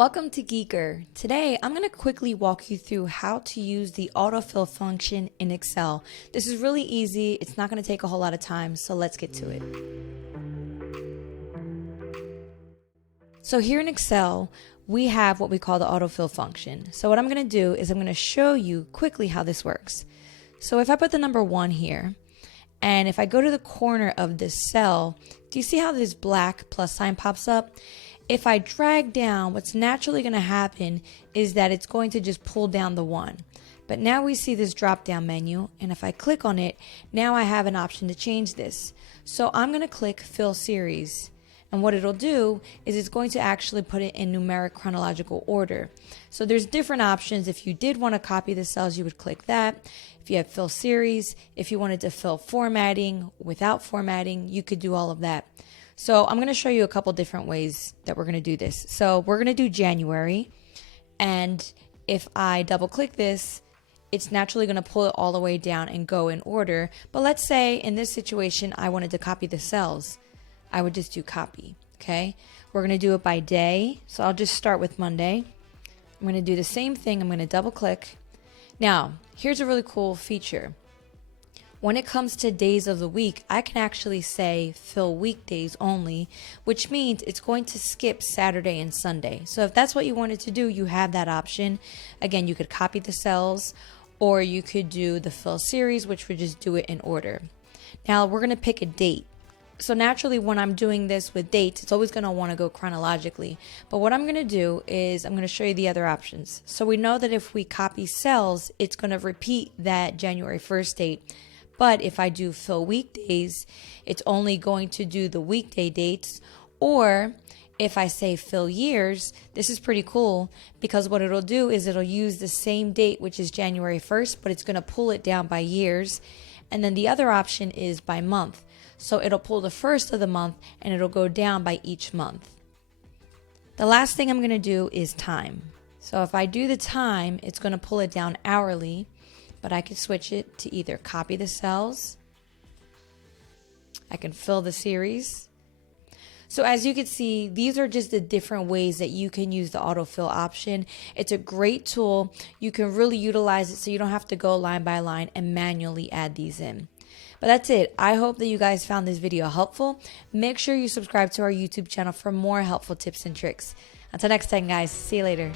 Welcome to Geeker. Today, I'm going to quickly walk you through how to use the autofill function in Excel. This is really easy. It's not going to take a whole lot of time, so let's get to it. So here in Excel, we have what we call the autofill function. So what I'm going to do is I'm going to show you quickly how this works. So if I put the number 1 here, and if I go to the corner of this cell, do you see how this black plus sign pops up? If I drag down, what's naturally going to happen is that it's going to just pull down the 1. But now we see this drop down menu, and if I click on it, now I have an option to change this. So I'm going to click Fill Series. And what it'll do is it's going to actually put it in numeric chronological order. So there's different options. If you did want to copy the cells, you would click that. If you have fill series, if you wanted to fill formatting without formatting, you could do all of that. So I'm going to show you a couple different ways that we're going to do this. So we're going to do January. And if I double click this, it's naturally going to pull it all the way down and go in order. But let's say in this situation, I wanted to copy the cells. I would just do copy, okay? We're going to do it by day. So I'll just start with Monday. I'm going to do the same thing. I'm going to double click. Now, here's a really cool feature. When it comes to days of the week, I can actually say fill weekdays only, which means it's going to skip Saturday and Sunday. So if that's what you wanted to do, you have that option. Again, you could copy the cells, or you could do the fill series, which would just do it in order. Now, we're going to pick a date. So naturally, when I'm doing this with dates, it's always going to want to go chronologically. But what I'm going to do is I'm going to show you the other options. So we know that if we copy cells, it's going to repeat that January 1st date. But if I do fill weekdays, it's only going to do the weekday dates. Or if I say fill years, this is pretty cool because what it'll do is it'll use the same date, which is January 1st, but it's going to pull it down by years. And then the other option is by month. So it'll pull the first of the month and it'll go down by each month. The last thing I'm going to do is time. So if I do the time, it's going to pull it down hourly, but I can switch it to either copy the cells, I can fill the series. So as you can see, these are just the different ways that you can use the autofill option. It's a great tool. You can really utilize it so you don't have to go line by line and manually add these in. But that's it. I hope that you guys found this video helpful. Make sure you subscribe to our YouTube channel for more helpful tips and tricks. Until next time, guys. See you later.